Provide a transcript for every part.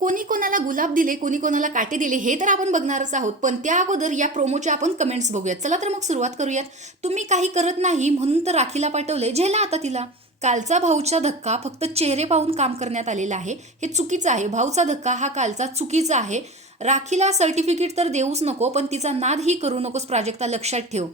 कोणी कोणाला गुलाब दिले, कोणी कोणाला काटे दिले हे तर आपण बघणारच आहोत. पण त्या अगोदर या प्रोमोच्या आपण कमेंट्स बघूयात. चला तर मग सुरुवात करूयात. तुम्ही काही करत नाही म्हणून तर राखीला पाठवले, झेला आता तिला. कालचा भाऊचा धक्का फक्त चेहरे पाहून काम करण्यात आलेला आहे. हे चुकीचं आहे. भाऊचा धक्का हा कालचा चुकीचा आहे. राखीला सर्टिफिकेट तर देऊच नको, पण तिचा नादही करू नकोस प्राजक्ता, लक्षात ठेव.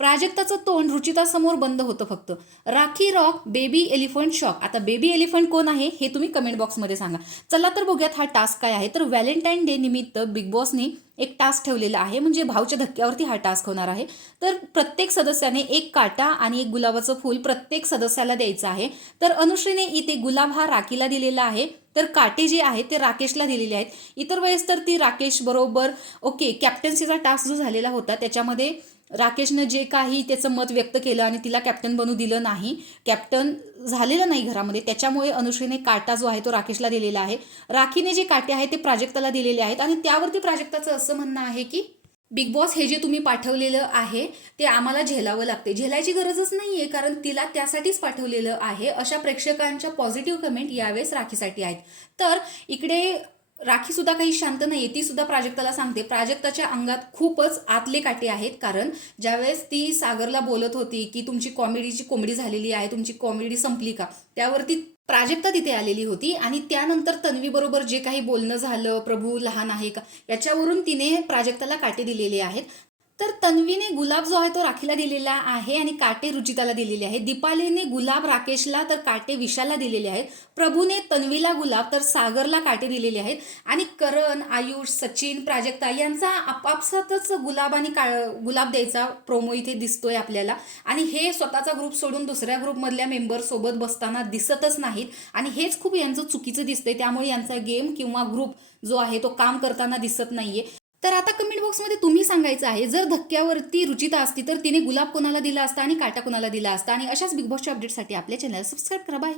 प्राजक्ताचं तोंड रुचितासमोर बंद होतं फक्त. Rakhi rock, baby elephant shock. आता बेबी एलिफंट कोण आहे हे तुम्ही कमेंट बॉक्समध्ये सांगा. चला तर बघूयात हा टास्क काय आहे. तर व्हॅलेंटाईन डे निमित्त बिग बॉसने एक टास्क ठेवलेला आहे, म्हणजे भाऊच्या धक्क्यावरती हा टास्क होणार आहे. तर प्रत्येक सदस्याने एक काटा आणि एक गुलाबाचं फूल प्रत्येक सदस्याला द्यायचं आहे. तर अनुश्रीने इथे गुलाब हा राखीला दिलेला आहे, तर काटे जे आहेत ते राकेशला दिलेले आहेत. इतर वेळेस तर ती राकेश बरोबर ओके, कॅप्टन्सीचा टास्क जो झालेला होता त्याच्यामध्ये राकेशनं जे काही त्याचं मत व्यक्त केलं आणि तिला कॅप्टन बनू दिलं नाही, कॅप्टन झालेलं नाही घरामध्ये, त्याच्यामुळे अनुश्रीने काटा जो आहे तो राकेशला दिलेला आहे. राखीने जे काटे आहेत ते प्राजक्ताला दिलेले आहेत आणि त्यावरती प्राजक्ताचं असं म्हणणं आहे की बिग बॉस हे जे तुम्ही पाठवलेलं आहे ते आम्हाला झेलावं लागते. झेलायची गरजच नाही आहे, कारण तिला त्यासाठीच पाठवलेलं आहे. अशा प्रेक्षकांच्या पॉझिटिव्ह कमेंट यावेळेस राखीसाठी आहेत. तर इकडे राखी सुद्धा काही शांत नाही, ती सुद्धा प्राजक्ताला सांगते. प्राजक्ताच्या अंगात खूपच आतले काटे आहेत, कारण ज्यावेळेस ती सागरला बोलत होती की तुमची कॉमेडीची कोंबडी झालेली आहे, तुमची कॉमेडी संपली का, त्यावरती प्राजक्ता तिथे आलेली होती. आणि त्यानंतर तन्वी बरोबर जे काही बोलणं झालं, प्रभू लहान आहे का, याच्यावरून तिने प्राजक्ताला काटे दिलेले आहेत. तर तन्वीने गुलाब जो आहे तो राखीला दिलेला आहे आणि काटे रुचिताला दिलेले आहेत. दीपालीने गुलाब राकेशला तर काटे विशाला दिलेले आहेत. प्रभूने तन्वीला गुलाब तर सागरला काटे दिलेले आहेत. आणि करण, आयुष, सचिन, प्राजक्ता यांचा आपापसातच गुलाब आणि गुलाब द्यायचा प्रोमो इथे दिसतोय आपल्याला. आणि हे स्वतःचा ग्रुप सोडून दुसऱ्या ग्रुपमधल्या मेंबर सोबत बसताना दिसतच नाहीत आणि हेच खूप यांचं चुकीचं दिसतंय. त्यामुळे यांचा गेम किंवा ग्रुप जो आहे तो काम करताना दिसत नाहीये. तर आता कमेंट बॉक्समध्ये तुम्ही सांगायचं आहे, जर धक्क्यावरती रुचिता असती तर तिने गुलाब कोणाला दिला असता आणि काटा कोणाला दिला असता. आणि अशाच बिग बॉसच्या अपडेटसाठी आपल्या चॅनल सबस्क्राईब करा. बाय.